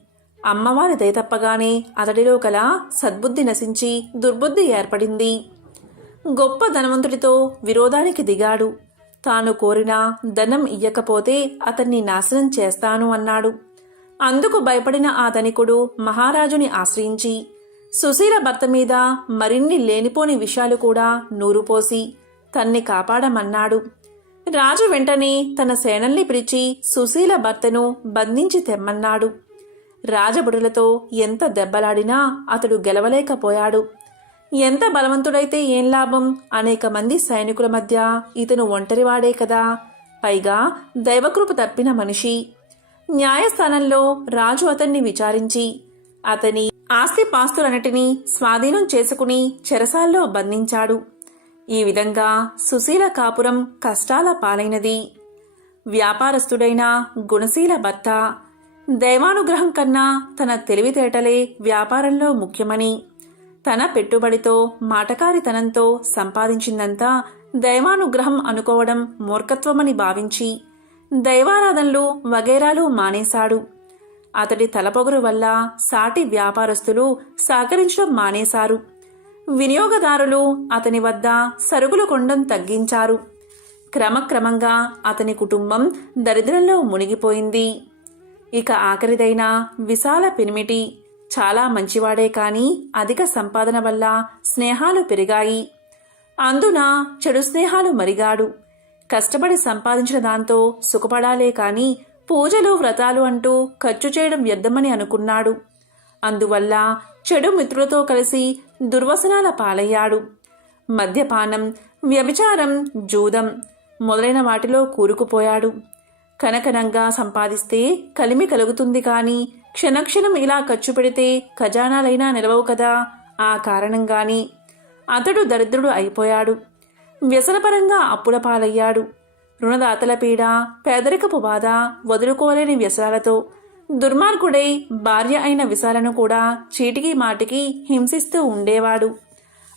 అమ్మవారి దయతప్పగానే అతడిలో కల సద్బుద్ధి నశించి దుర్బుద్ధి ఏర్పడింది. గొప్ప ధనవంతుడితో విరోధానికి దిగాడు. తాను కోరిన ధనం ఇయ్యకపోతే అతన్ని నాశనం చేస్తాను అన్నాడు. అందుకు భయపడిన ఆ ధనికుడు మహారాజుని ఆశ్రయించి సుశీల భర్త మీద మరిన్ని లేనిపోని విషయాలు కూడా నూరుపోసి తన్ని కాపాడమన్నాడు. రాజు వెంటనే తన సేనల్ని పిలిచి సుశీల భర్తను బంధించి తెమ్మన్నాడు. రాజభటులతో ఎంత దెబ్బలాడినా అతడు గెలవలేకపోయాడు. ఎంత బలవంతుడైతే ఏం లాభం? అనేక మంది సైనికుల మధ్య ఇతను ఒంటరివాడే కదా. పైగా దైవకృప తప్పిన మనిషి. న్యాయస్థానంలో రాజు అతన్ని విచారించి అతని ఆస్తిపాస్తులన్నిటినీ స్వాధీనం చేసుకుని చెరసాల్లో బంధించాడు. ఈ విధంగా సుశీల కాపురం కష్టాల పాలైనది. వ్యాపారస్తుడైన గుణశీల భర్త దైవానుగ్రహం కన్నా తన తెలివితేటలే వ్యాపారంలో ముఖ్యమని, తన పెట్టుబడితో మాటకారితనంతో సంపాదించిందంతా దైవానుగ్రహం అనుకోవడం మూర్ఖత్వమని భావించి దైవారాధనలు వగైరాలు మానేశాడు. అతడి తలపొగరు వల్ల సాటి వ్యాపారస్తులు సహకరించడం మానేశారు. వినియోగదారులు అతని వద్ద సరుకులు కొనడం తగ్గించారు. క్రమక్రమంగా అతని కుటుంబం దరిద్రంలో మునిగిపోయింది. ఇక ఆఖరిదైన విశాల పెనిమిటి చాలా మంచివాడే కాని అధిక సంపాదన వల్ల స్నేహాలు పెరిగాయి. అందున చెడు స్నేహాలు మరిగాడు. కష్టపడి సంపాదించిన దాంతో సుఖపడాలే కాని పూజలు వ్రతాలు అంటూ ఖర్చు చేయడం వ్యర్థమని అనుకున్నాడు. అందువల్ల చెడు మిత్రులతో కలిసి దుర్వసనాల పాలయ్యాడు. మద్యపానం, వ్యభిచారం, జూదం మొదలైన వాటిలో కూరుకుపోయాడు. కనకనంగా సంపాదిస్తే కలిమి కలుగుతుంది కాని క్షణక్షణం ఇలా ఖర్చు పెడితే ఖజానాలైనా నిలవవు కదా. ఆ కారణంగాని అతడు దరిద్రుడు అయిపోయాడు. వ్యసనపరంగా అప్పుల పాలయ్యాడు. రుణదాతల పీడ, పేదరికపు బాధ, వదులుకోలేని వ్యసనాలతో దుర్మార్గుడై భార్య అయిన విశాలను కూడా చీటికి మాటికి హింసిస్తూ ఉండేవాడు.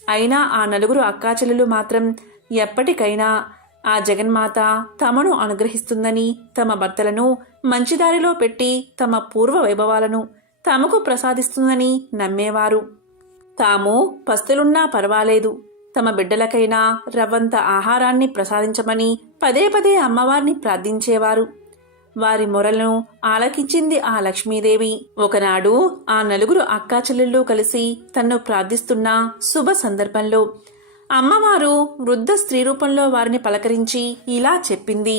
అయినా ఆ నలుగురు అక్కాచెల్లెలు మాత్రం ఎప్పటికైనా ఆ జగన్మాత తమను అనుగ్రహిస్తుందని, తమ భర్తలను మంచిదారిలో పెట్టి తమ పూర్వ వైభవాలను తమకు ప్రసాదిస్తుందని నమ్మేవారు. తాము పస్తులున్నా పర్వాలేదు, తమ బిడ్డలకైనా రవ్వంత ఆహారాన్ని ప్రసాదించమని పదే పదే అమ్మవారిని ప్రార్థించేవారు. వారి మొరలను ఆలకించింది ఆ లక్ష్మీదేవి. ఒకనాడు ఆ నలుగురు అక్కాచెల్లెళ్ళు కలిసి తన్ను ప్రార్థిస్తున్న శుభ సందర్భంలో అమ్మవారు వృద్ధ స్త్రీ రూపంలో వారిని పలకరించి ఇలా చెప్పింది.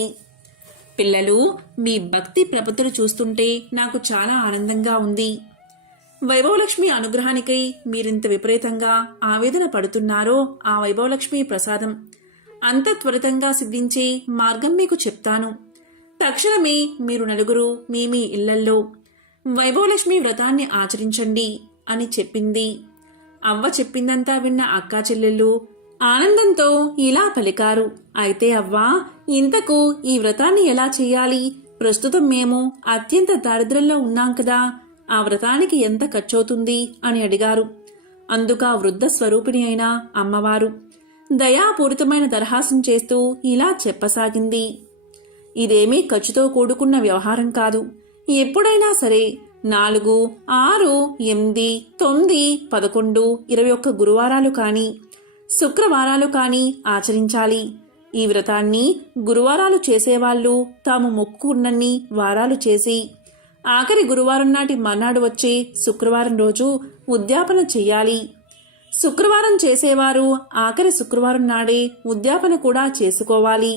పిల్లలు, మీ భక్తి ప్రపత్తులు చూస్తుంటే నాకు చాలా ఆనందంగా ఉంది. వైభవలక్ష్మి అనుగ్రహానికై మీరింత విపరీతంగా ఆవేదన పడుతున్నారో ఆ వైభవలక్ష్మి ప్రసాదం అంత త్వరితంగా సిద్ధించే మార్గం మీకు చెప్తాను. తక్షణమే మీరు నలుగురు మీ మీ ఇళ్లల్లో వైభవలక్ష్మి వ్రతాన్ని ఆచరించండి అని చెప్పింది. అవ్వ చెప్పిందంతా విన్న అక్కా చెల్లెళ్ళు ఆనందంతో ఇలా పలికారు. అయితే అవ్వా, ఇంతకు ఈ వ్రతాన్ని ఎలా చెయ్యాలి? ప్రస్తుతం మేము అత్యంత దారిద్ర్యంలో ఉన్నాం కదా, ఆ వ్రతానికి ఎంత ఖర్చవుతుంది అని అడిగారు. అందుకా వృద్ధ స్వరూపిణి అయిన అమ్మవారు దయాపూరితమైన దరహాసం చేస్తూ ఇలా చెప్పసాగింది. ఇదేమీ ఖర్చుతో కూడుకున్న వ్యవహారం కాదు. ఎప్పుడైనా సరే 4, 6, 8, 9, 11, 21 గురువారాలు కాని శుక్రవారాలు కాని ఆచరించాలి. ఈ వ్రతాన్ని గురువారాలు చేసేవాళ్లు తాము మొక్కుకున్నన్ని వారాలు చేసి ఆఖరి గురువారం నాటి మర్నాడు వచ్చే శుక్రవారం రోజు ఉద్యాపన చెయ్యాలి. శుక్రవారం చేసేవారు ఆఖరి శుక్రవారం నాడే ఉద్యాపన కూడా చేసుకోవాలి.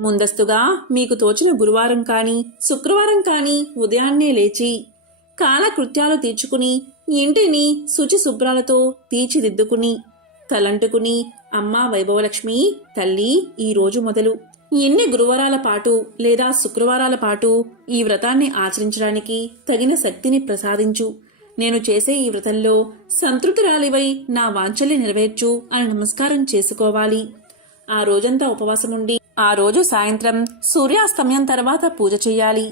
ముందస్తుగా మీకు తోచిన గురువారం కాని శుక్రవారం కాని ఉదయాన్నే లేచి కాలకృత్యాలు తీర్చుకుని ఇంటిని శుచి శుభ్రాలతో తీర్చిదిద్దుకుని తలంటుకుని, అమ్మా వైభవలక్ష్మి తల్లి, ఈ రోజు మొదలు ఎన్ని గురువారాల పాటు లేదా శుక్రవారాల పాటు ఈ వ్రతాన్ని ఆచరించడానికి తగిన శక్తిని ప్రసాదించు. నేను చేసే ఈ వ్రతంలో సంతృప్తిరాలివై నా వాంఛల్ని నెరవేర్చు అని నమస్కారం చేసుకోవాలి. ఆ రోజంతా ఉపవాసముండి ఆ రోజు సాయంత్రం సూర్యాస్తమయం తర్వాత పూజ చెయ్యాలి.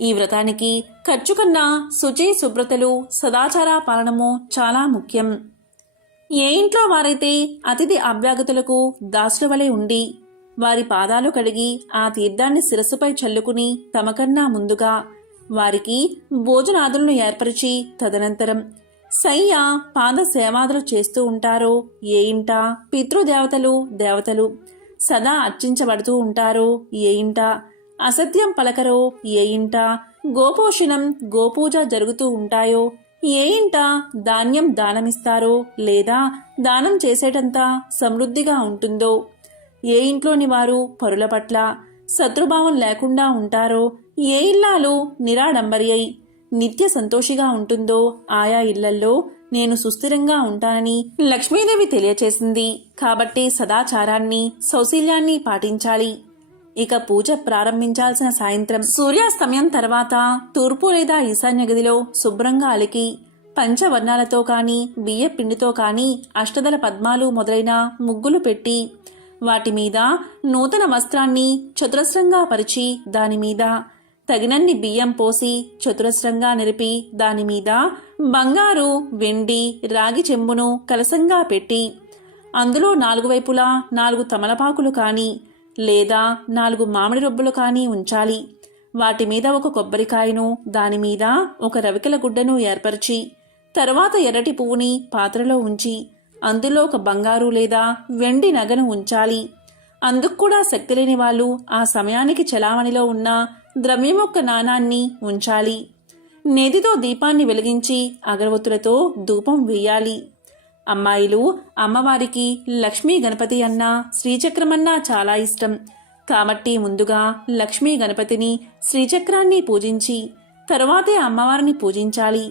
ఈ వ్రతానికి ఖర్చు కన్నా శుచి శుభ్రతలు సదాచార పాలనము చాలా ముఖ్యం. ఏ ఇంట్లో వారైతే అతిథి అభ్యాగతులకు దాసుల వలె ఉండి వారి పాదాలు కడిగి ఆ తీర్థాన్ని శిరస్సుపై చల్లుకుని తమకన్నా ముందుగా వారికి భోజనాదులను ఏర్పరిచి తదనంతరం సయ్య పాద సేవాదులు చేస్తూ ఉంటారో, ఏ ఇంట పితృదేవతలు దేవతలు సదా అర్చించబడుతూ ఉంటారో, ఏ ఇంట అసత్యం పలకరో, ఏ ఇంట గోపోషణం గోపూజ జరుగుతూ ఉంటాయో, ఏ ఇంట ధాన్యం దానమిస్తారో లేదా దానం చేసేటంత సమృద్ధిగా ఉంటుందో, ఏ ఇంట్లోని వారు పరుల పట్ల శత్రుభావం లేకుండా ఉంటారో, ఏ ఇల్లాలు నిరాడంబరి అయి నిత్య సంతోషిగా ఉంటుందో ఆయా ఇళ్లల్లో నేను సుస్థిరంగా ఉంటానని లక్ష్మీదేవి తెలియచేసింది. కాబట్టి సదాచారాన్ని సౌశీల్యాన్ని పాటించాలి. ఇక పూజ ప్రారంభించాల్సిన సాయంత్రం సూర్యాస్తమయం తర్వాత తూర్పు లేదా ఈశాన్య గదిలో శుభ్రంగా అలికి పంచవర్ణాలతో కాని బియ్య పిండితో కాని అష్టదళ పద్మాలు మొదలైన ముగ్గులు పెట్టి వాటి మీద నూతన వస్త్రాన్ని చతురస్రంగా పరిచి దానిమీద తగినన్ని బియ్యం పోసి చతురస్రంగా నిలిపి దానిమీద బంగారు వెండి రాగి చెంబును కలసంగా పెట్టి అందులో 4 వైపులా 4 తమలపాకులు కాని లేదా 4 మామిడి రొబ్బులు కాని ఉంచాలి. వాటి మీద ఒక కొబ్బరికాయను దానిమీద ఒక రవికెల గుడ్డను ఏర్పరిచి తరువాత ఎర్రటి పువ్వుని పాత్రలో ఉంచి అందులో ఒక బంగారు లేదా వెండి నగను ఉంచాలి. అందుకు కూడా శక్తి లేని వాళ్ళు ఆ సమయానికి చలామణిలో ఉన్న ద్రవ్యమొక్క నాణాన్ని ఉంచాలి. నేతితో దీపాన్ని వెలిగించి అగరవత్తులతో ధూపం వేయాలి. అమ్మాయిలు అమ్మవారికి లక్ష్మీ గణపతి అన్నా శ్రీచక్రమన్నా చాలా ఇష్టం కాబట్టి ముందుగా లక్ష్మీ గణపతిని శ్రీచక్రాన్ని పూజించి తరువాతే అమ్మవారిని పూజించాలి.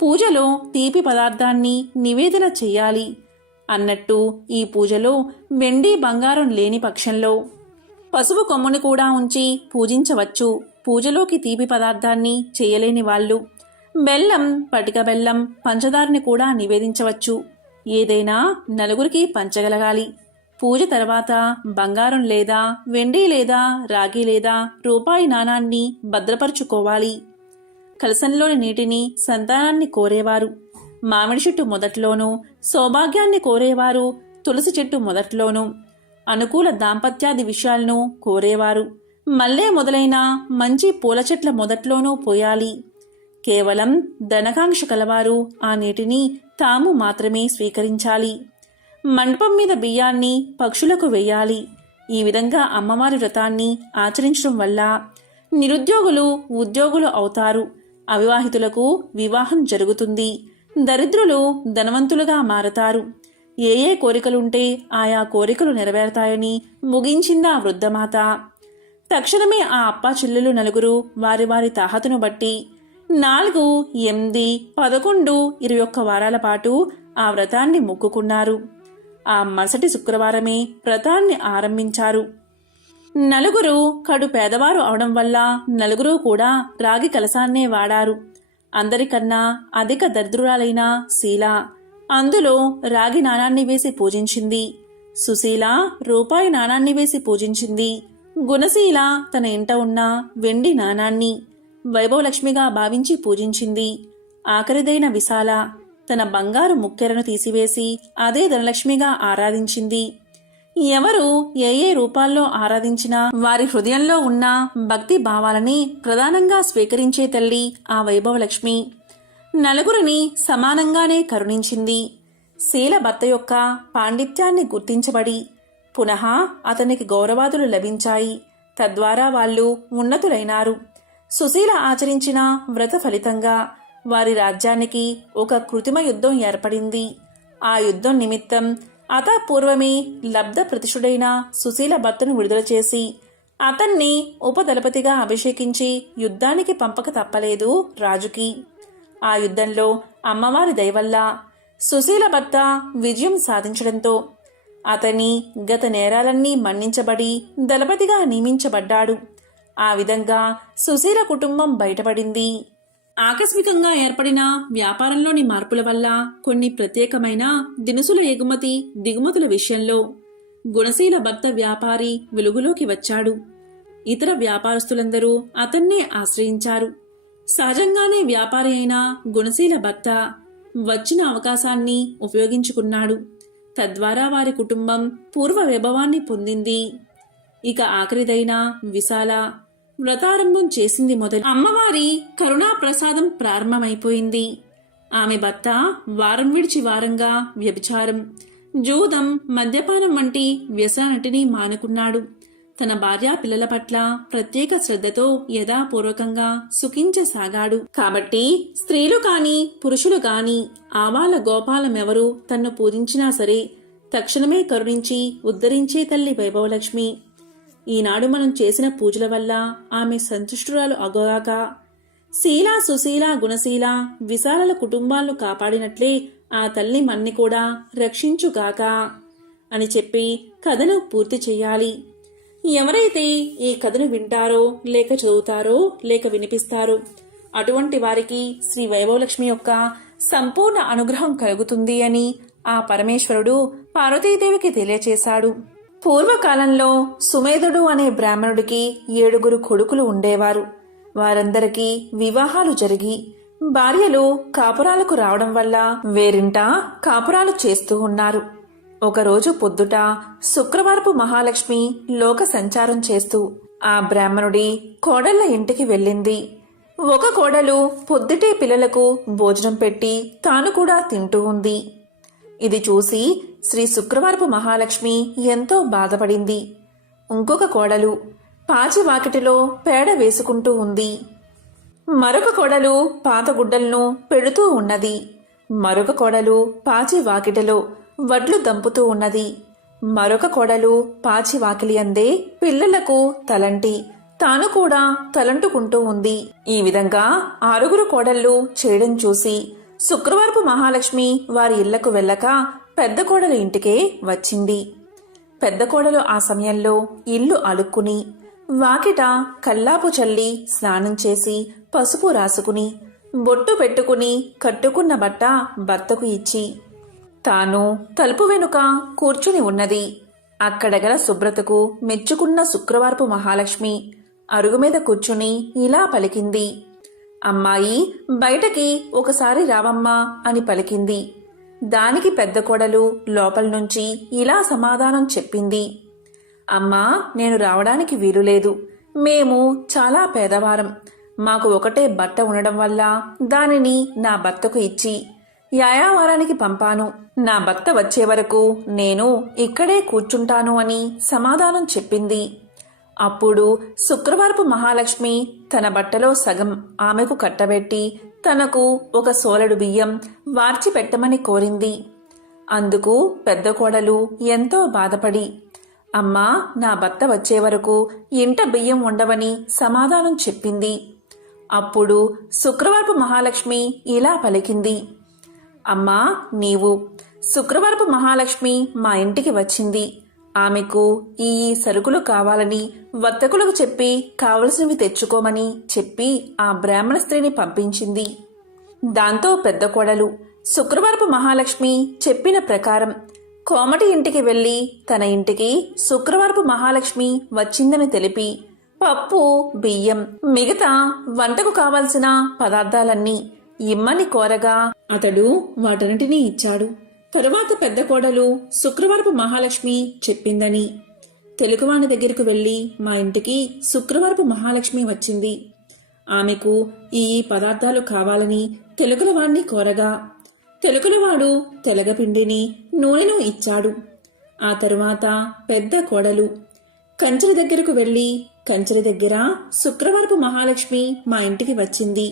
పూజలో తీపి పదార్థాన్ని నివేదన చెయ్యాలి. అన్నట్టు ఈ పూజలో వెండి బంగారం లేని పక్షంలో పసుపు కొమ్ముని కూడా ఉంచి పూజించవచ్చు. పూజలోకి తీపి పదార్థాన్ని చేయలేని వాళ్ళు బెల్లం, పటిక బెల్లం, పంచదారని కూడా నివేదించవచ్చు. ఏదైనా నలుగురికి పంచగలగాలి. పూజ తర్వాత బంగారం లేదా వెండి లేదా రాగి లేదా రూపాయి నాణాన్ని భద్రపరుచుకోవాలి. కలశంలోని నీటిని సంతానాన్ని కోరేవారు మామిడి చెట్టు మొదట్లోనూ, సౌభాగ్యాన్ని కోరేవారు తులసి చెట్టు మొదట్లోనూ, అనుకూల దాంపత్యాది విషయాలను కోరేవారు మల్లె మొదలైన మంచి పూల చెట్ల మొదట్లోనూ పోయాలి. కేవలం ధనకాంక్ష కలవారు ఆ నీటిని తాము మాత్రమే స్వీకరించాలి. మండపం మీద బియ్యాన్ని పక్షులకు వేయాలి. ఈ విధంగా అమ్మవారి వ్రతాన్ని ఆచరించడం వల్ల నిరుద్యోగులు ఉద్యోగులు అవుతారు. అవివాహితులకు వివాహం జరుగుతుంది. దరిద్రులు ధనవంతులుగా మారతారు. ఏ ఏ కోరికలుంటే ఆయా కోరికలు నెరవేరతాయని ముగించిందా వృద్ధమాత. తక్షణమే ఆ అప్పా చెల్లెలు నలుగురు వారి వారి తాహతును బట్టి 4, 8, 11, 21 వారాల పాటు ఆ వ్రతాన్ని మొక్కుకున్నారు. ఆ మరుసటి శుక్రవారమే వ్రతాన్ని ఆరంభించారు. నలుగురు కడు పేదవారు అవడం వల్ల నలుగురు కూడా రాగి కలశాన్నే వాడారు. అందరికన్నా అధిక దరిద్రురాలైన శీల అందులో రాగి నాణాన్ని వేసి పూజించింది. సుశీల రూపాయి నాణాన్ని వేసి పూజించింది. గుణశీల తన ఇంట ఉన్న వెండి నాణాన్ని వైభవలక్ష్మిగా భావించి పూజించింది. ఆఖరిదైన విశాల తన బంగారు ముక్కెరను తీసివేసి అదే ధనలక్ష్మిగా ఆరాధించింది. ఎవరు ఏ ఏ రూపాల్లో ఆరాధించినా వారి హృదయంలో ఉన్న భక్తి భావాలని ప్రధానంగా స్వీకరించే తల్లి ఆ వైభవలక్ష్మి. నలుగురిని సమానంగానే కరుణించింది. శీల భర్త యొక్క పాండిత్యాన్ని గుర్తించబడి పునః అతనికి గౌరవాదులు లభించాయి. తద్వారా వాళ్ళు ఉన్నతులైనారు. సుశీల ఆచరించిన వ్రత ఫలితంగా వారి రాజ్యానికి ఒక కృత్రిమ యుద్ధం ఏర్పడింది. ఆ యుద్ధం నిమిత్తం అతపూర్వమే లబ్ధ ప్రతిష్ఠుడైన సుశీల భర్తను విడుదల చేసి అతన్ని ఉపదళపతిగా అభిషేకించి యుద్ధానికి పంపక తప్పలేదు రాజుకి. ఆ యుద్ధంలో అమ్మవారి దయవల్ల సుశీల భర్త విజయం సాధించడంతో అతని గత నేరాలన్నీ మన్నించబడి దళపతిగా నియమించబడ్డాడు. ఆ విధంగా సుశీల కుటుంబం బయటపడింది. ఆకస్మికంగా ఏర్పడిన వ్యాపారంలోని మార్పుల వల్ల కొన్ని ప్రత్యేకమైన దినుసుల ఎగుమతి దిగుమతుల విషయంలో గుణశీల భర్త వ్యాపారి వెలుగులోకి వచ్చాడు. ఇతర వ్యాపారస్తులందరూ అతన్నే ఆశ్రయించారు. సహజంగానే వ్యాపారి అయిన గుణశీల భర్త వచ్చిన అవకాశాన్ని ఉపయోగించుకున్నాడు. తద్వారా వారి కుటుంబం పూర్వ వైభవాన్ని పొందింది. ఇక ఆఖరిదైన విశాల వ్రతారంభం చేసింది మొదలు. అమ్మవారి కరుణా ప్రసాదం ప్రారంభమైపోయింది. ఆమె భర్త వారం విడిచి వారంగా వ్యభిచారం, జూదం, మద్యపానం వంటి వ్యసనాటిని మానుకున్నాడు. తన భార్యా పిల్లల పట్ల ప్రత్యేక శ్రద్ధతో యథాపూర్వకంగా సుఖించసాగాడు. కాబట్టి స్త్రీలు కాని పురుషులు కాని ఆవాల గోపాలమెవరూ తన్ను పూజించినా సరే తక్షణమే కరుణించి ఉద్ధరించే తల్లి వైభవలక్ష్మి. ఈనాడు మనం చేసిన పూజల వల్ల ఆమె సంతుష్టురాలు అగోగాక శీల, సుశీల, గుణశీల, విశాలల కుటుంబాలను కాపాడినట్లే ఆ తల్లి మన్ని కూడా రక్షించుగాక అని చెప్పి కథను పూర్తి చెయ్యాలి. ఎవరైతే ఈ కథను వింటారో, లేక చదువుతారో, లేక వినిపిస్తారో అటువంటి వారికి శ్రీ వైభవలక్ష్మి యొక్క సంపూర్ణ అనుగ్రహం కలుగుతుంది అని ఆ పరమేశ్వరుడు పార్వతీదేవికి తెలియచేశాడు. పూర్వకాలంలో సుమేధుడు అనే బ్రాహ్మణుడికి 7 కొడుకులు ఉండేవారు. వారందరికీ వివాహాలు జరిగి భార్యలు కాపురాలకు రావడం వల్ల వేరింట కాపురాలు చేస్తూ ఉన్నారు. ఒకరోజు పొద్దుట శుక్రవారపు మహాలక్ష్మి లోక సంచారం చేస్తూ ఆ బ్రాహ్మణుడి కోడళ్ల ఇంటికి వెళ్ళింది. ఒక కోడలు పొద్దుటే పిల్లలకు భోజనం పెట్టి తాను కూడా తింటూ ఉంది. ఇది చూసి శ్రీ శుక్రవారపు మహాలక్ష్మి ఎంతో బాధపడింది. ఇంకొక కోడలు పాచి వాకిటిలో పేడ వేసుకుంటూ ఉంది. మరొక కోడలు పాత గుడ్డలను పెడుతూ ఉన్నది. మరొక కోడలు పాచి వాకిటిలో వడ్లు దంపుతూ ఉన్నది. మరొక కోడలు పాచి వాకిలి అందే పిల్లలకు తలంటి తాను కూడా తలంటుకుంటూ ఉంది. ఈ విధంగా 6 కోడళ్లు చేయడం చూసి శుక్రవారపు మహాలక్ష్మి వారి ఇళ్లకు వెళ్ళక పెద్ద కోడలు ఇంటికే వచ్చింది. పెద్ద కోడలు ఆ సమయంలో ఇల్లు అలుక్కుని వాకిట కల్లాపు చల్లి స్నానం చేసి పసుపు రాసుకుని బొట్టు పెట్టుకుని కట్టుకున్న బట్ట భర్తకు ఇచ్చి తాను తలుపు వెనుక కూర్చుని ఉన్నది. అక్కడగల శుభ్రతకు మెచ్చుకున్న శుక్రవారపు మహాలక్ష్మి అరుగు మీద కూర్చుని ఇలా పలికింది. అమ్మాయి, బయటకి ఒకసారి రావమ్మా అని పలికింది. దానికి పెద్ద కోడలు లోపల నుంచి ఇలా సమాధానం చెప్పింది. అమ్మా, నేను రావడానికి వీలులేదు. మేము చాలా పేదవారం. మాకు ఒకటే బట్ట ఉండడం వల్ల దానిని నా భర్తకు ఇచ్చి యాయావారానికి పంపాను. నా భర్త వచ్చే వరకు నేను ఇక్కడే కూర్చుంటాను అని సమాధానం చెప్పింది. అప్పుడు శుక్రవారపు మహాలక్ష్మి తన బట్టలో సగం ఆమెకు కట్టబెట్టి తనకు ఒక సోలెడు బియ్యం వార్చి పెట్టమని కోరింది. అందుకు పెద్ద కోడలు ఎంతో బాధపడి, అమ్మా, నా భర్త వచ్చే వరకు ఇంట బియ్యం ఉండవని సమాధానం చెప్పింది. అప్పుడు శుక్రవారపు మహాలక్ష్మి ఇలా పలికింది. అమ్మా, నీవు శుక్రవారపు మహాలక్ష్మి మా ఇంటికి వచ్చింది. ఆమెకు ఈ సరుకులు కావాలని వర్తకులకు చెప్పి కావలసినవి తెచ్చుకోమని చెప్పి ఆ బ్రాహ్మణ స్త్రీని పంపించింది. దాంతో పెద్ద కోడలు శుక్రవారపు మహాలక్ష్మి చెప్పిన ప్రకారం కోమటి ఇంటికి వెళ్లి తన ఇంటికి శుక్రవారపు మహాలక్ష్మి వచ్చిందని తెలిపి పప్పు, బియ్యం, మిగతా వంటకు కావలసిన పదార్థాలన్నీ ఇమ్మని కోరగా అతడు వాటన్నిటినీ ఇచ్చాడు. తరువాత పెద్ద కోడలు శుక్రవారపు మహాలక్ష్మి చెప్పిందని తెలుగువాని దగ్గరకు వెళ్లి మా ఇంటికి శుక్రవారపు మహాలక్ష్మి వచ్చింది, ఆమెకు ఈ పదార్థాలు కావాలని తెలుగులవాణ్ణి కోరగా తెలుగులవాడు తెలగపిండిని, నూనెను ఇచ్చాడు. ఆ తరువాత పెద్ద కోడలు కంచెల దగ్గరకు వెళ్లి కంచెల దగ్గర శుక్రవారపు మహాలక్ష్మి మా ఇంటికి వచ్చింది,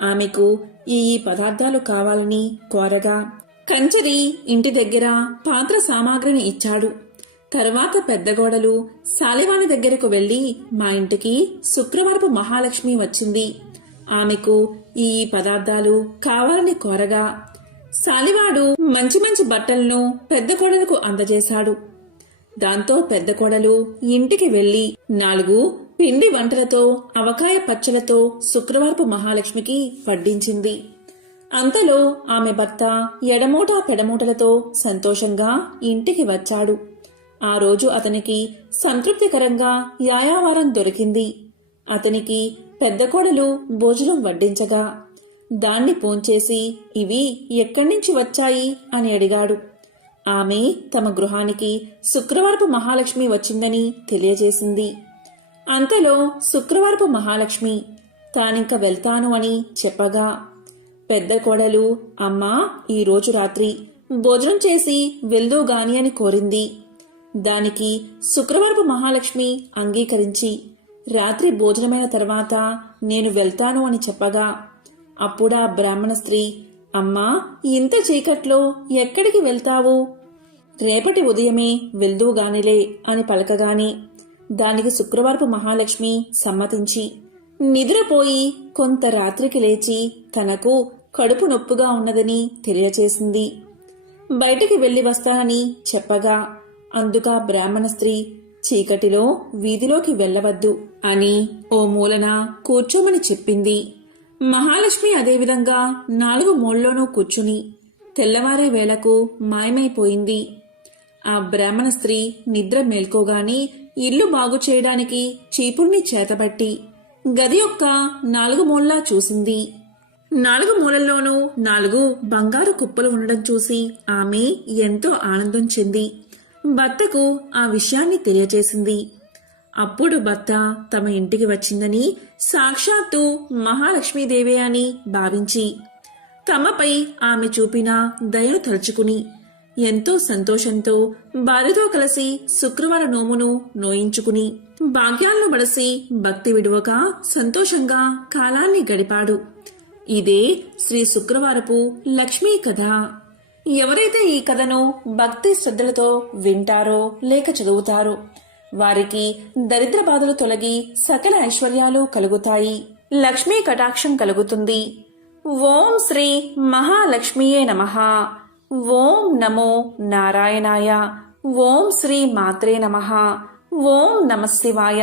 ఆమెకు ఈ పదార్థాలు కావాలని కోరగా కంచరి ఇంటి దగ్గర పాత్ర సామాగ్రిని ఇచ్చాడు. తరువాత పెద్ద కోడలు సాలివాణి దగ్గరకు వెళ్లి మా ఇంటికి శుక్రవారపు మహాలక్ష్మి వచ్చింది, ఆమెకు ఈ పదార్థాలు కావాలని కోరగా సాలివాడు మంచి మంచి బట్టలను పెద్ద కోడలకు అందజేశాడు. దాంతో పెద్ద కోడలు ఇంటికి వెళ్లి 4 పిండి వంటలతో అవకాయ పచ్చలతో శుక్రవారపు మహాలక్ష్మికి వడ్డించింది. అంతలో ఆమె భర్త ఎడమూట పెడమూటలతో సంతోషంగా ఇంటికి వచ్చాడు. ఆ రోజు అతనికి సంతృప్తికరంగా యాయావారం దొరికింది. అతనికి పెద్ద కోడలు భోజనం వడ్డించగా దాన్ని పోంచేసి ఇవి ఎక్కడి నుంచి వచ్చాయి అని అడిగాడు. ఆమె తమ గృహానికి శుక్రవారపు మహాలక్ష్మి వచ్చిందని తెలియజేసింది. అంతలో శుక్రవారపు మహాలక్ష్మి తానింక వెళ్తాను అని చెప్పగా పెద్ద కోడలు అమ్మా ఈరోజు రాత్రి భోజనం చేసి వెళ్దూగాని అని కోరింది. దానికి శుక్రవారపు మహాలక్ష్మి అంగీకరించి రాత్రి భోజనమైన తర్వాత నేను వెళ్తాను అని చెప్పగా అప్పుడా బ్రాహ్మణ స్త్రీ అమ్మా ఇంత చీకట్లో ఎక్కడికి వెళ్తావు, రేపటి ఉదయమే వెళ్దూగానిలే అని పలకగానే దానికి శుక్రవారపు మహాలక్ష్మి సమ్మతించి నిద్రపోయి కొంత రాత్రికి లేచి తనకు కడుపు నొప్పుగా ఉన్నదని తెలియచేసింది. బయటికి వెళ్లి వస్తానని చెప్పగా అందుకా బ్రాహ్మణ స్త్రీ చీకటిలో వీధిలోకి వెళ్లవద్దు అని ఓ మూలన కూర్చోమని చెప్పింది. మహాలక్ష్మి అదేవిధంగా 4 మూలలోనూ కూర్చుని తెల్లవారే వేళకు మాయమైపోయింది. ఆ బ్రాహ్మణ స్త్రీ నిద్ర మేల్కోగాని ఇల్లు బాగు చేయడానికి చీపుర్ని చేతబట్టి గది యొక్క 4 మూలలా చూసింది. 4 మూలల్లోనూ 4 బంగారు కుప్పలు ఉండడం చూసి ఆమె ఎంతో ఆనందం చెంది భర్తకు ఆ విషయాన్ని తెలియజేసింది. అప్పుడు భర్త తమ ఇంటికి వచ్చిందని సాక్షాత్తు మహాలక్ష్మీదేవే అని భావించి తమపై ఆమె చూపిన దయను తలుచుకుని ఎంతో సంతోషంతో భార్యతో కలిసి శుక్రవార నోమును నోయించుకుని భాగ్యాలను బడసి భక్తి విడువక సంతోషంగా కాలాన్ని గడిపాడు. ఇదే శ్రీ శుక్రవారపు లక్ష్మీ కథ. ఎవరైతే ఈ కథను భక్తి శ్రద్ధలతో వింటారో లేక చదువుతారో వారికి దరిద్ర బాధలు తొలగి సకల ఐశ్వర్యాలు కలుగుతాయి, లక్ష్మీ కటాక్షం కలుగుతుంది. ఓం శ్రీ మహాలక్ష్మీయే నమః. ఓం నమో నారాయణాయ. ఓం శ్రీ మాత్రే నమః. ఓం నమః శివాయ.